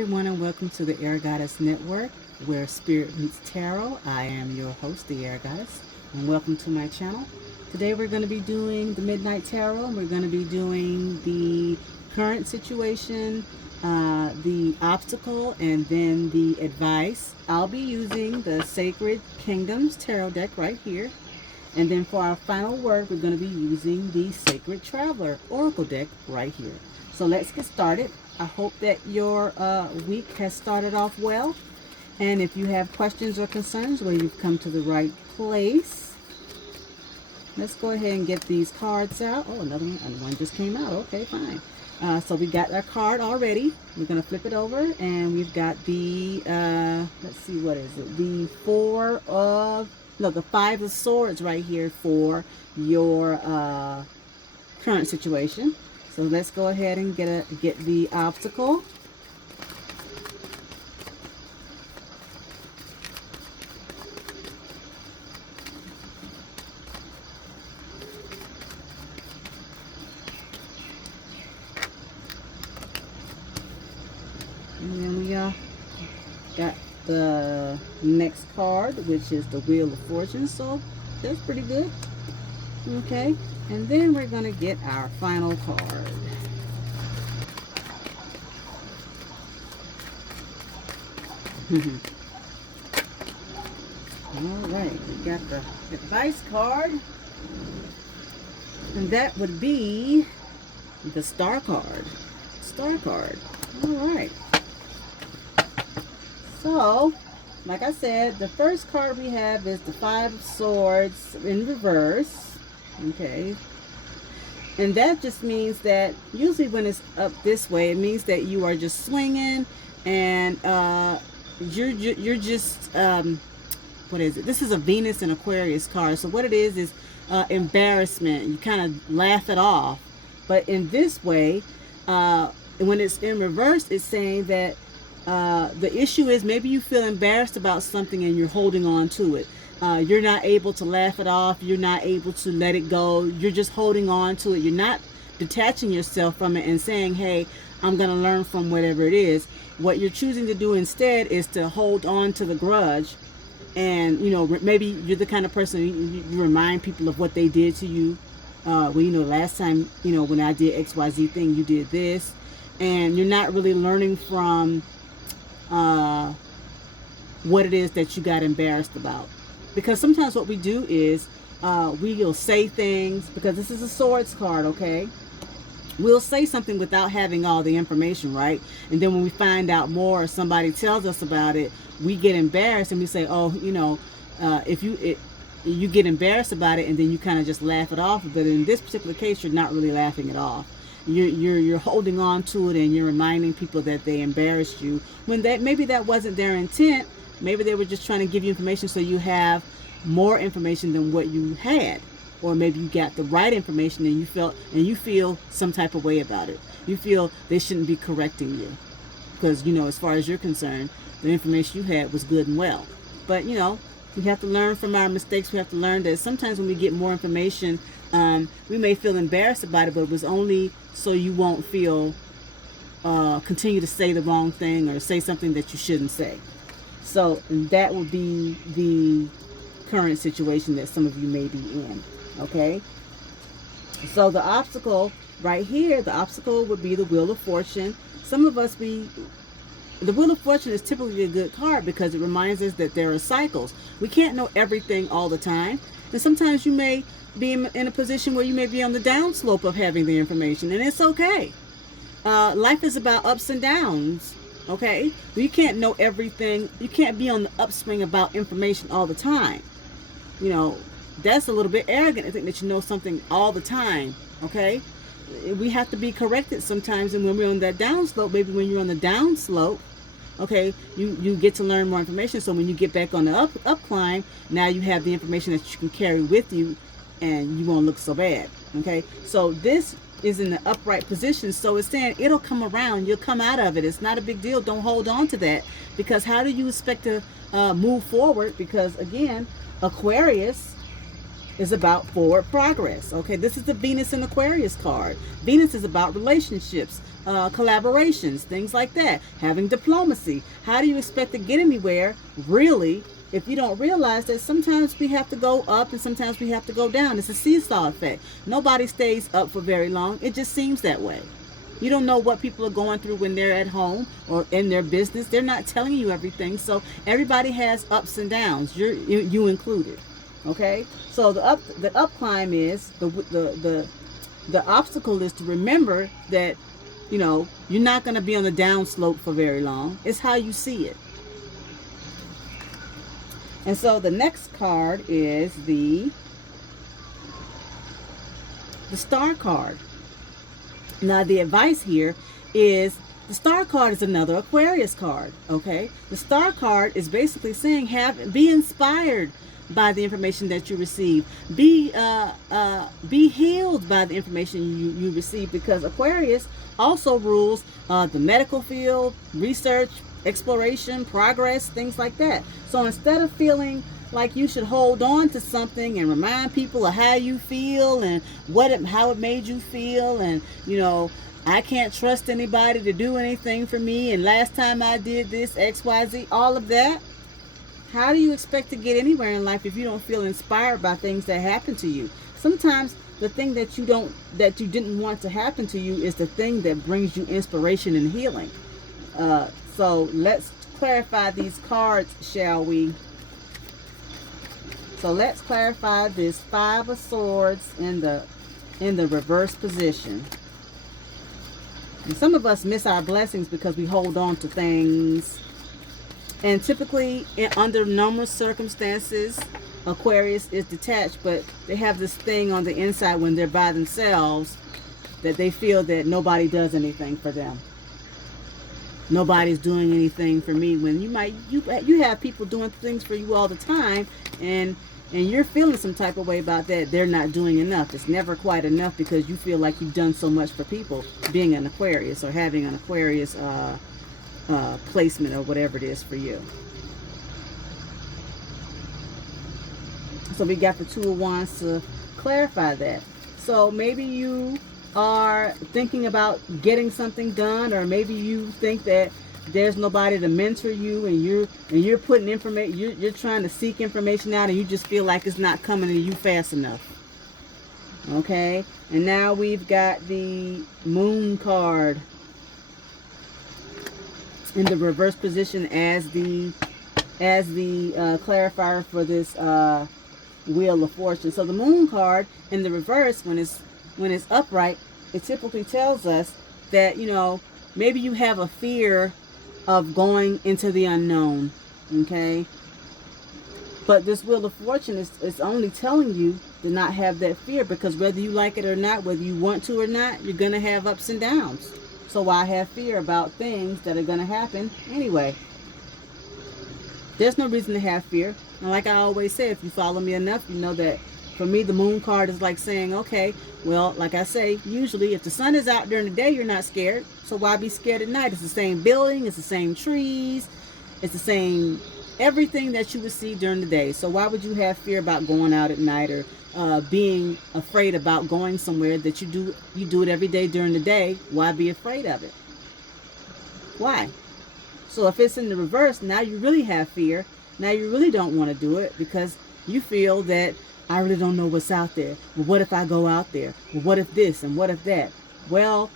everyone, and welcome to the Air Goddess Network, where spirit meets tarot. I am your host, the Air Goddess, and welcome to my channel. Today we're going to be doing the Midnight Tarot, and we're going to be doing the current situation, the obstacle, and then the advice. I'll be using the Sacred Kingdoms Tarot deck right here. And then for our final word, we're going to be using the Sacred Traveler Oracle deck right here. So let's get started. I hope that your week has started off well. And if you have questions or concerns, well, you've come to the right place. Let's go ahead and get these cards out. Oh, another one just came out. Okay, fine. So we got our card already. We're going to flip it over. And we've got the, let's see, what is it? The the Five of Swords right here for your current situation. So let's go ahead and get the obstacle. And then we got the next card, which is the Wheel of Fortune. So that's pretty good. Okay. And then we're going to get our final card. Alright, we got the advice card. And that would be the Star card. Star card. Alright. So, like I said, the first card we have is the Five of Swords in reverse. Okay, and that just means that usually when it's up this way, it means that you are just swinging, and you're just what is it? This is a Venus and Aquarius card. So what it is embarrassment. You kind of laugh it off. But in this way, when it's in reverse, it's saying that the issue is maybe you feel embarrassed about something and you're holding on to it. You're not able to laugh it off. You're not able to let it go. You're just holding on to it. You're not detaching yourself from it and saying, hey, I'm going to learn from whatever it is. What you're choosing to do instead is to hold on to the grudge. And, you know, maybe you're the kind of person, you remind people of what they did to you. Well, you know, last time, you know, when I did XYZ thing, you did this. And you're not really learning from what it is that you got embarrassed about. Because sometimes what we do is we'll say things, because this is a swords card, okay? We'll say something without having all the information, right? And then when we find out more, or somebody tells us about it, we get embarrassed and we say, oh, you know, if you get embarrassed about it, and then you kind of just laugh it off. But in this particular case, you're not really laughing it off. You're holding on to it, and you're reminding people that they embarrassed you when maybe that wasn't their intent. Maybe they were just trying to give you information so you have more information than what you had. Or maybe you got the right information and you feel some type of way about it. You feel they shouldn't be correcting you. Because, you know, as far as you're concerned, the information you had was good and well. But, you know, we have to learn from our mistakes. We have to learn that sometimes when we get more information, we may feel embarrassed about it, but it was only so you won't feel, continue to say the wrong thing or say something that you shouldn't say. So that would be the current situation that some of you may be in, okay? So the obstacle right here, the obstacle would be the Wheel of Fortune. Some of us, the Wheel of Fortune is typically a good card because it reminds us that there are cycles. We can't know everything all the time. And sometimes you may be in a position where you may be on the downslope of having the information, and it's okay. Life is about ups and downs. Okay, you can't know everything. You can't be on the upswing about information all the time. You know, that's a little bit arrogant to think that you know something all the time. Okay, we have to be corrected sometimes, and when we're on that downslope, maybe when you're on the downslope, okay, you get to learn more information. So when you get back on the up climb, now you have the information that you can carry with you, and you won't look so bad. Okay, so this is in the upright position, so it's saying it'll come around, you'll come out of it. It's not a big deal. Don't hold on to that, because how do you expect to move forward? Because again, Aquarius is about forward progress. Okay, this is the Venus in Aquarius card. Venus is about relationships, collaborations, things like that, having diplomacy. How do you expect to get anywhere, really, if you don't realize that sometimes we have to go up and sometimes we have to go down? It's a seesaw effect. Nobody stays up for very long. It just seems that way. You don't know what people are going through when they're at home or in their business. They're not telling you everything. So everybody has ups and downs, you included. Okay, so the up climb is the obstacle is to remember that, you know, you're not going to be on the down slope for very long. It's how you see it. And so the next card is the Star card. Now the advice here is the Star card is another Aquarius card. Okay, the Star card is basically saying be inspired by the information that you receive. Be healed by the information you receive, because Aquarius also rules the medical field, research, exploration, progress, things like that. So instead of feeling like you should hold on to something and remind people of how you feel and how it made you feel, and, you know, I can't trust anybody to do anything for me, and last time I did this, XYZ, all of that, how do you expect to get anywhere in life if you don't feel inspired by things that happen to you? Sometimes the thing that you didn't want to happen to you is the thing that brings you inspiration and healing. So let's clarify these cards, shall we? So let's clarify this Five of Swords in the reverse position. And some of us miss our blessings because we hold on to things. And typically, under numerous circumstances, Aquarius is detached, but they have this thing on the inside when they're by themselves that they feel that nobody does anything for them. Nobody's doing anything for me, when you have people doing things for you all the time, and you're feeling some type of way about that. They're not doing enough. It's never quite enough because you feel like you've done so much for people, being an Aquarius or having an Aquarius placement or whatever it is for you. So we got the Two of Wands to clarify that. So maybe you are thinking about getting something done, or maybe you think that there's nobody to mentor you, and you're putting information, you're trying to seek information out, and you just feel like it's not coming to you fast enough. Okay, and now we've got the Moon card in the reverse position as the clarifier for this Wheel of Fortune. So the Moon card in the reverse, when it's upright, it typically tells us that, you know, maybe you have a fear of going into the unknown. Okay, but this Wheel of Fortune is only telling you to not have that fear, because whether you like it or not, whether you want to or not, you're gonna have ups and downs. So why have fear about things that are gonna happen anyway? There's no reason to have fear. And like I always say, if you follow me enough, you know that for me, the Moon card is like saying, okay, well, like I say, usually if the sun is out during the day, you're not scared. So why be scared at night? It's the same building, it's the same trees, it's the same everything that you would see during the day. So why would you have fear about going out at night, or being afraid about going somewhere that you do it every day during the day? Why be afraid of it? Why? So if it's in the reverse, now you really have fear. Now you really don't want to do it because you feel that I really don't know what's out there. Well, what if I go out there? Well, what if this and what if that? Well,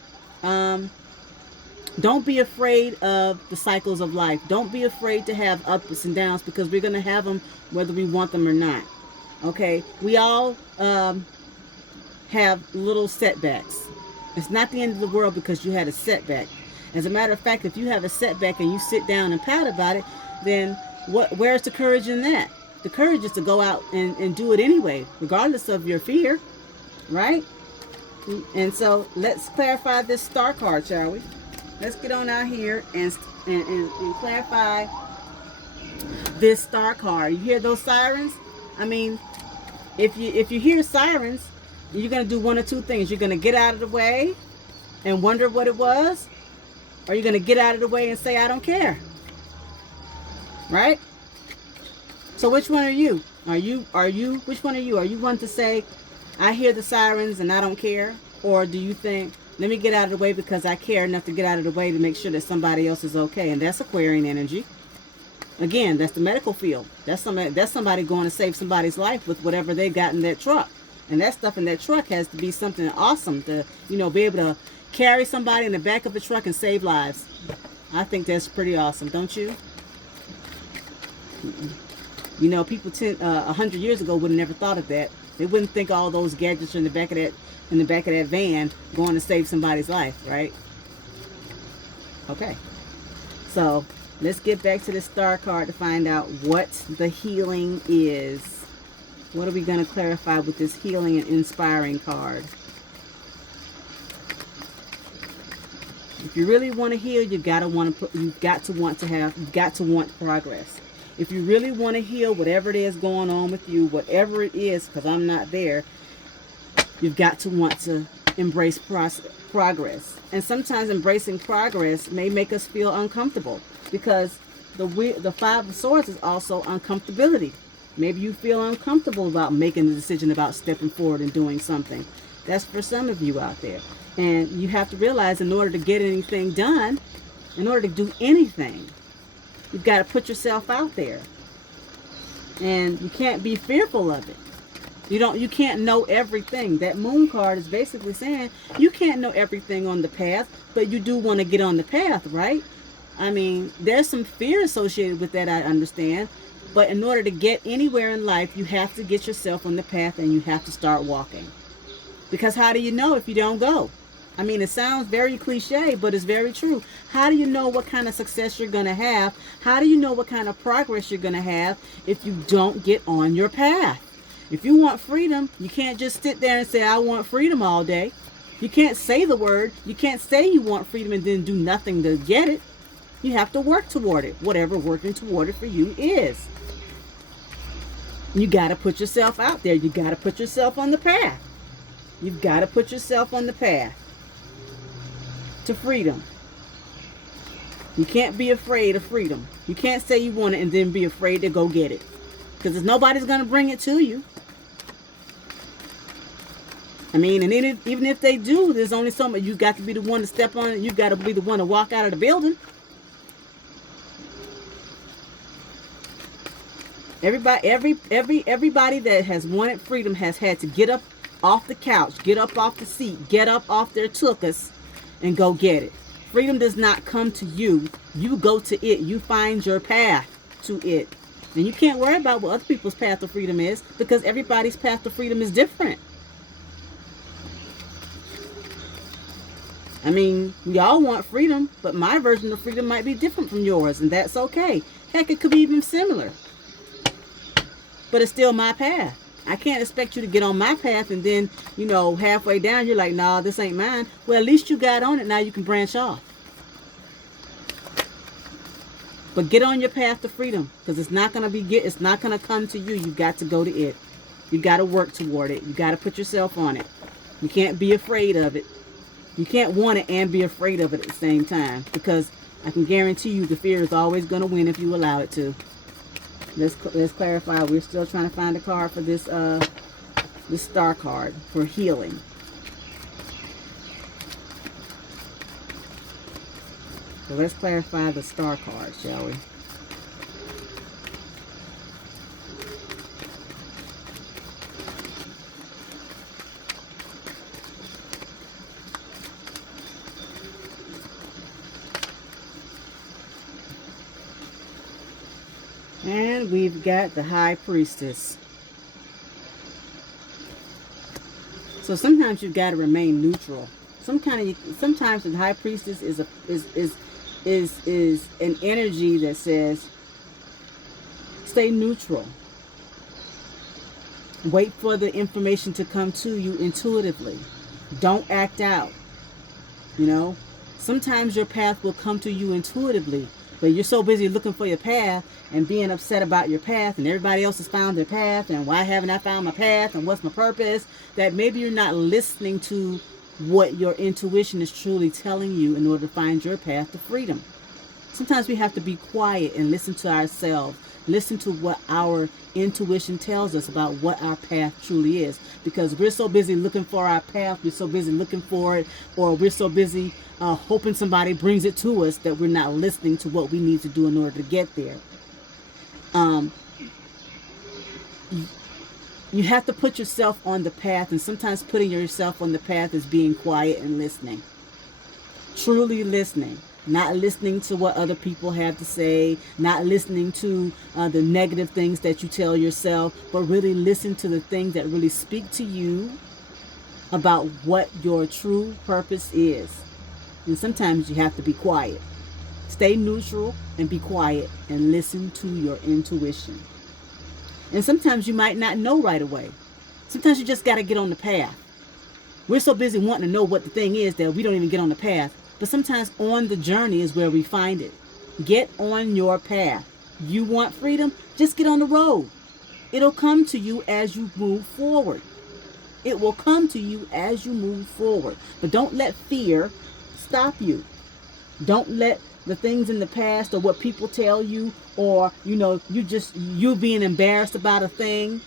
don't be afraid of the cycles of life. Don't be afraid to have ups and downs, because we're going to have them whether we want them or not. Okay? We all have little setbacks. It's not the end of the world because you had a setback. As a matter of fact, if you have a setback and you sit down and pout about it, then where's the courage in that? The courage is to go out and do it anyway, regardless of your fear, right? And so let's clarify this Star card, shall we? Let's get on out here and clarify this Star card. You hear those sirens? I mean, if you hear sirens, you're going to do one of two things. You're going to get out of the way and wonder what it was, or you're going to get out of the way and say, I don't care. Right? So which one are you? Which one are you? Are you one to say, I hear the sirens and I don't care? Or do you think, let me get out of the way because I care enough to get out of the way to make sure that somebody else is okay? And that's Aquarian energy. Again, that's the medical field. That's somebody going to save somebody's life with whatever they got in that truck. And that stuff in that truck has to be something awesome to, you know, be able to carry somebody in the back of the truck and save lives. I think that's pretty awesome, don't you? You know, people 100 years ago would have never thought of that. They wouldn't think all those gadgets are in the back of that van going to save somebody's life, right? Okay. So let's get back to the star card to find out what the healing is. What are we going to clarify with this healing and inspiring card? If you really want to heal, you've got to want progress. If you really want to heal whatever it is going on with you, whatever it is, because I'm not there, you've got to want to embrace progress. And sometimes embracing progress may make us feel uncomfortable, because the Five of Swords is also uncomfortability. Maybe you feel uncomfortable about making the decision about stepping forward and doing something. That's for some of you out there. And you have to realize, in order to get anything done, in order to do anything, you've got to put yourself out there. And you can't be fearful of it. You can't know everything. That Moon card is basically saying you can't know everything on the path, but you do want to get on the path, right? I mean, there's some fear associated with that, I understand. But in order to get anywhere in life, you have to get yourself on the path and you have to start walking. Because how do you know if you don't go? I mean, it sounds very cliche, but it's very true. How do you know what kind of success you're going to have? How do you know what kind of progress you're going to have if you don't get on your path? If you want freedom, you can't just sit there and say, I want freedom all day. You can't say the word. You can't say you want freedom and then do nothing to get it. You have to work toward it, whatever working toward it for you is. You got to put yourself out there. You got to put yourself on the path. You've got to put yourself on the path to freedom. You can't be afraid of freedom. You can't say you want it and then be afraid to go get it, because nobody's going to bring it to you. I mean, and even if they do, there's only so much. You've got to be the one to step on it. You've got to be the one to walk out of the building. Everybody that has wanted freedom has had to get up off the couch, get up off the seat, get up off their tuchus and go get it. Freedom does not come to you. You go to it. You find your path to it. And you can't worry about what other people's path to freedom is, because everybody's path to freedom is different. I mean, we all want freedom, but my version of freedom might be different from yours, and that's okay. Heck, it could be even similar. But it's still my path. I can't expect you to get on my path and then, you know, halfway down you're like, nah, this ain't mine. Well, at least you got on it. Now you can branch off. But get on your path to freedom, because it's not going to come to you. You've got to go to it. You've got to work toward it. You've got to put yourself on it. You can't be afraid of it. You can't want it and be afraid of it at the same time, because I can guarantee you the fear is always going to win if you allow it to. Let's clarify. We're still trying to find a card for this this star card for healing. So let's clarify the star card, shall we? And we've got the High Priestess. So sometimes you've got to remain neutral. Sometimes the High Priestess is an energy that says, stay neutral. Wait for the information to come to you intuitively. Don't act out. You know, sometimes your path will come to you intuitively, but you're so busy looking for your path and being upset about your path, and everybody else has found their path, and why haven't I found my path, and what's my purpose, that maybe you're not listening to what your intuition is truly telling you in order to find your path to freedom. Sometimes we have to be quiet and listen to ourselves. Listen to what our intuition tells us about what our path truly is. Because we're so busy looking for our path, we're so busy looking for it, or we're so busy hoping somebody brings it to us that we're not listening to what we need to do in order to get there. You have to put yourself on the path, and sometimes putting yourself on the path is being quiet and listening. Truly listening. Not listening to what other people have to say, not listening to the negative things that you tell yourself, but really listen to the things that really speak to you about what your true purpose is. And sometimes you have to be quiet. Stay neutral and be quiet and listen to your intuition. And sometimes you might not know right away. Sometimes you just got to get on the path. We're so busy wanting to know what the thing is that we don't even get on the path. But sometimes on the journey is where we find it. Get on your path. You want freedom? Just get on the road. It'll come to you as you move forward. It will come to you as you move forward. But don't let fear stop you. Don't let the things in the past or what people tell you, or, you being embarrassed about a thing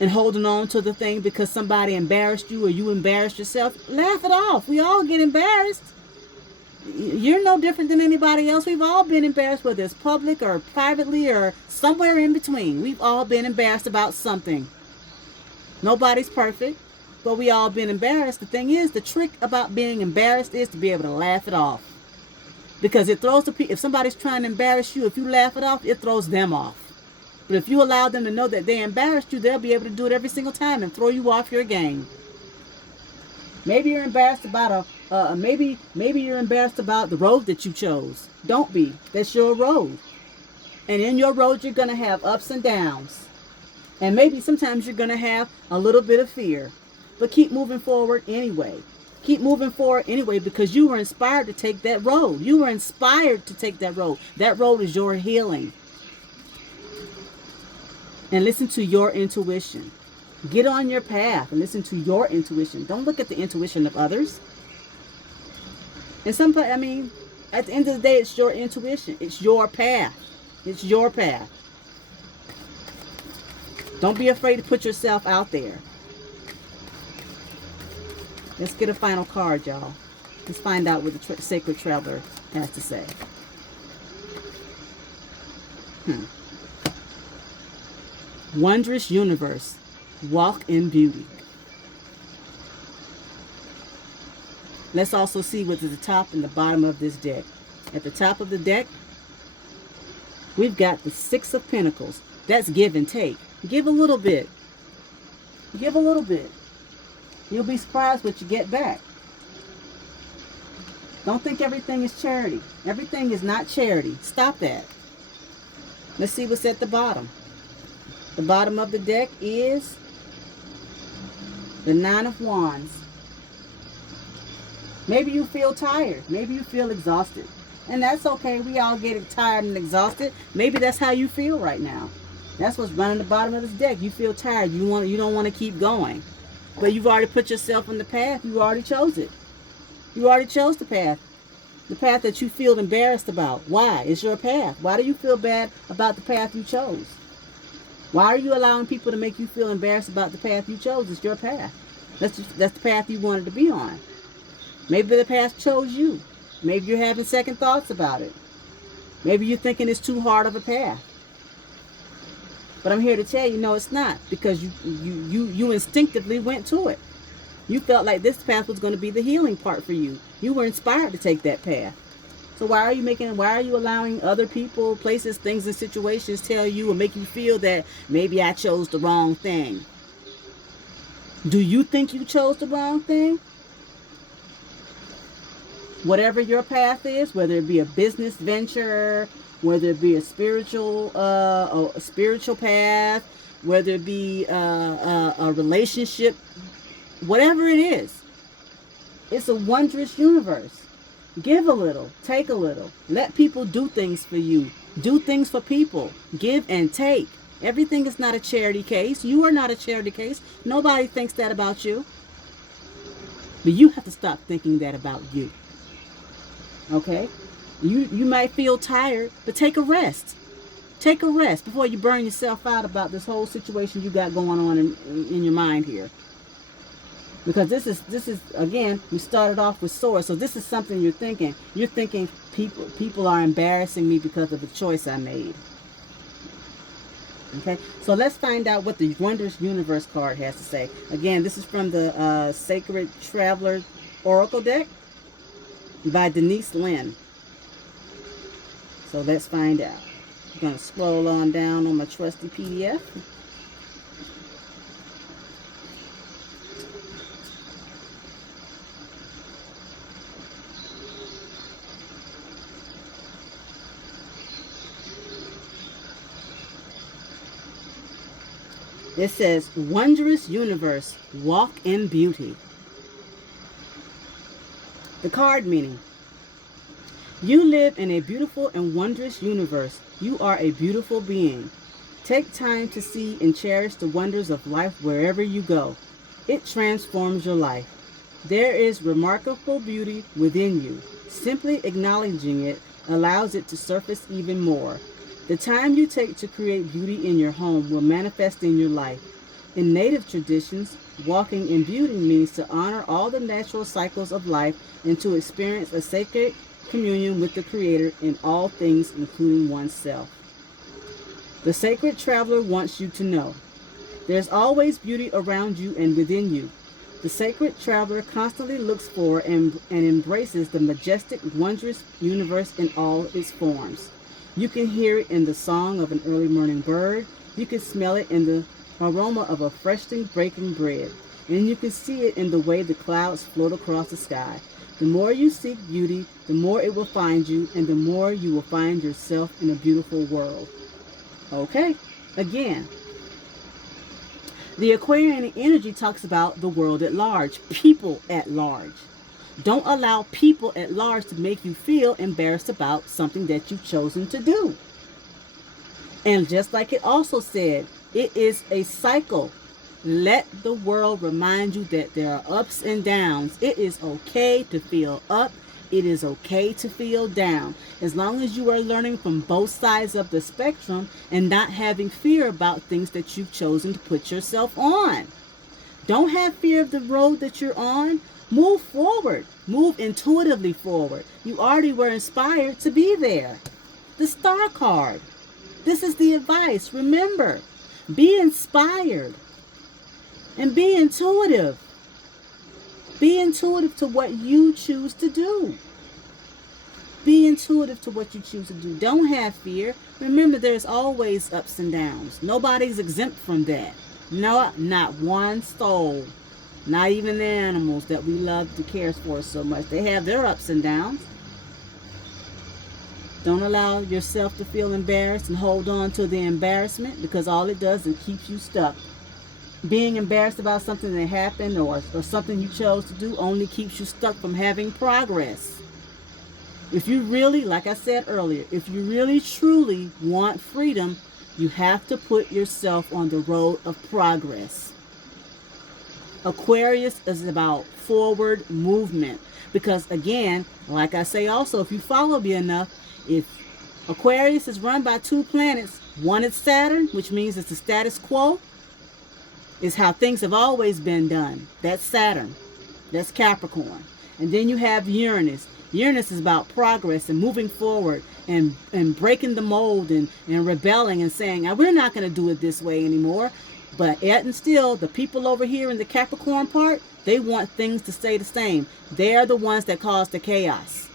and holding on to the thing because somebody embarrassed you or you embarrassed yourself. Laugh it off. We all get embarrassed. You're no different than anybody else. We've all been embarrassed, whether it's public or privately or somewhere in between. We've all been embarrassed about something. Nobody's perfect, but we all been embarrassed. The thing is, the trick about being embarrassed is to be able to laugh it off. Because it throws the people, if somebody's trying to embarrass you, if you laugh it off, it throws them off. But if you allow them to know that they embarrassed you, they'll be able to do it every single time and throw you off your game. Maybe you're embarrassed about maybe you're embarrassed about the road that you chose. Don't be. That's your road. And in your road, you're going to have ups and downs. And maybe sometimes you're going to have a little bit of fear. But keep moving forward anyway. Keep moving forward anyway, because you were inspired to take that road. You were inspired to take that road. That road is your healing. And listen to your intuition. Get on your path and listen to your intuition. Don't look at the intuition of others. And at the end of the day, it's your intuition. It's your path. It's your path. Don't be afraid to put yourself out there. Let's get a final card, y'all. Let's find out what the Sacred Traveler has to say. Wondrous universe. Walk in beauty. Let's also see what's at the top and the bottom of this deck. At the top of the deck, we've got the Six of Pentacles. That's give and take. Give a little bit. Give a little bit. You'll be surprised what you get back. Don't think everything is charity. Everything is not charity. Stop that. Let's see what's at the bottom. The bottom of the deck is the Nine of Wands. Maybe you feel tired. Maybe you feel exhausted. And that's okay. We all get tired and exhausted. Maybe that's how you feel right now. That's what's running the bottom of this deck. You feel tired. You don't want to keep going. But you've already put yourself on the path. You already chose it. You already chose the path. The path that you feel embarrassed about. Why? It's your path. Why do you feel bad about the path you chose? Why are you allowing people to make you feel embarrassed about the path you chose? It's your path. That's the path you wanted to be on. Maybe the path chose you. Maybe you're having second thoughts about it. Maybe you're thinking it's too hard of a path. But I'm here to tell you, no, it's not. Because you instinctively went to it. You felt like this path was going to be the healing part for you. You were inspired to take that path. So why are you allowing other people, places, things, and situations tell you or make you feel that maybe I chose the wrong thing? Do you think you chose the wrong thing? Whatever your path is, whether it be a business venture, whether it be a spiritual path, whether it be a relationship, whatever it is, it's a wondrous universe. Give a little, take a little. Let people do things for you. Do things for people. Give and take. Everything is not a charity case. You are not a charity case. Nobody thinks that about you. But you have to stop thinking that about you. Okay? You might feel tired, but take a rest. Take a rest before you burn yourself out about this whole situation you got going on in your mind here. Because this is again, we started off with swords, so this is something you're thinking. You're thinking people are embarrassing me because of the choice I made. Okay, so let's find out what the Wondrous Universe card has to say. Again, this is from the Sacred Traveler Oracle deck by Denise Linn. So let's find out. I'm going to scroll on down on my trusty PDF. It says, Wondrous Universe, walk in beauty. The card meaning. You live in a beautiful and wondrous universe. You are a beautiful being. Take time to see and cherish the wonders of life wherever you go. It transforms your life. There is remarkable beauty within you. Simply acknowledging it allows it to surface even more. The time you take to create beauty in your home will manifest in your life. In Native traditions, walking in beauty means to honor all the natural cycles of life and to experience a sacred communion with the Creator in all things, including oneself. The Sacred Traveler wants you to know there's always beauty around you and within you. The Sacred Traveler constantly looks for and embraces the majestic, wondrous universe in all its forms. You can hear it in the song of an early morning bird. You can smell it in the aroma of a freshly baking bread. And you can see it in the way the clouds float across the sky. The more you seek beauty, the more it will find you, and the more you will find yourself in a beautiful world. Okay, again. The Aquarian energy talks about the world at large, people at large. Don't allow people at large to make you feel embarrassed about something that you've chosen to do. And just like it also said, it is a cycle. Let the world remind you that there are ups and downs. It is okay to feel up. It is okay to feel down. As long as you are learning from both sides of the spectrum and not having fear about things that you've chosen to put yourself on. Don't have fear of the road that you're on. Move forward. Move intuitively forward. You already were inspired to be there. The Star card. This is the advice. Remember, be inspired and be intuitive. Be intuitive to what you choose to do. Be intuitive to what you choose to do. Don't have fear. Remember, there's always ups and downs. Nobody's exempt from that. No, not one soul. Not even the animals that we love to care for so much. They have their ups and downs. Don't allow yourself to feel embarrassed and hold on to the embarrassment, because all it does is keeps you stuck. Being embarrassed about something that happened or something you chose to do only keeps you stuck from having progress. If you really, like I said earlier, if you really truly want freedom, you have to put yourself on the road of progress. Aquarius is about forward movement. Because again, like I say also, if you follow me enough, if Aquarius is run by two planets, one is Saturn, which means it's the status quo, is how things have always been done. That's Saturn. That's Capricorn. And then you have Uranus. Uranus is about progress and moving forward and breaking the mold and rebelling and saying, we're not going to do it this way anymore. But yet and still, the people over here in the Capricorn part, they want things to stay the same. They are the ones that cause the chaos.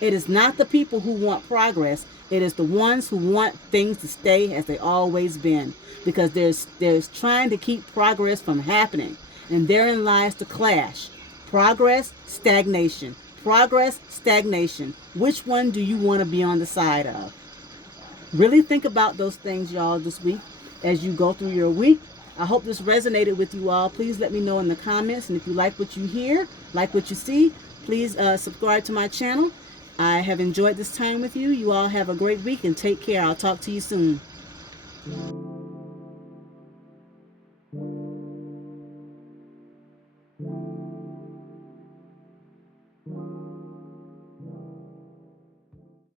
It is not the people who want progress. It is the ones who want things to stay as they always been. Because there's trying to keep progress from happening. And therein lies the clash. Progress, stagnation. Progress, stagnation. Which one do you want to be on the side of? Really think about those things, y'all, this week as you go through your week. I hope this resonated with you all. Please let me know in the comments. And if you like what you hear, like what you see, please subscribe to my channel. I have enjoyed this time with you. You all have a great week and take care. I'll talk to you soon.